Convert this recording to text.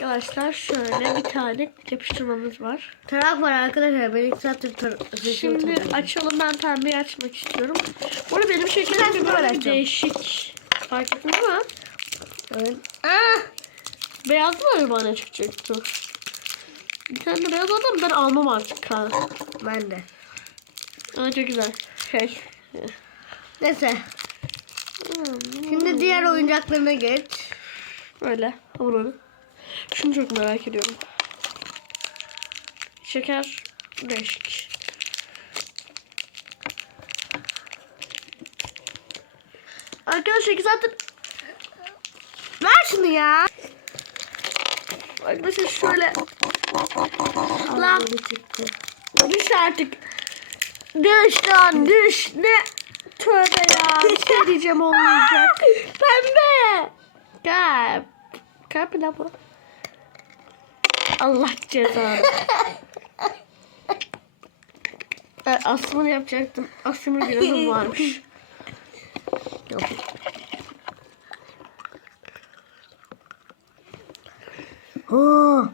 Arkadaşlar şöyle bir tane yapıştırmamız var. Tarak var arkadaşlar. Ben ilk saattir Şimdi açalım ben pembeyi açmak istiyorum. Bu arada benim şekerim bir böyle açacağım. değişik. Fark ettin mi? Evet. Ah! Beyaz mı ne çıkacaktı? Bir tane de beyaz adam ben almam artık ha. Ben de. Ama çok güzel. Şey. Neyse. Şimdi diğer oyuncaklarına geç. Böyle hamurunu. Şunu çok merak ediyorum. Şeker değişik. Arkadaşlar iki saattir Ver şunu ya. arkadaşlar şöyle lan düş artık. Düş lan düş. Ne? Tövbe ya. Bir şey diyeceğim olmayacak. Pembe. Kalp. Kalp ne bu? Allah cezanı. Evet, Aslımını yapacaktım. Aslımın bir varmış. Yok. Oo.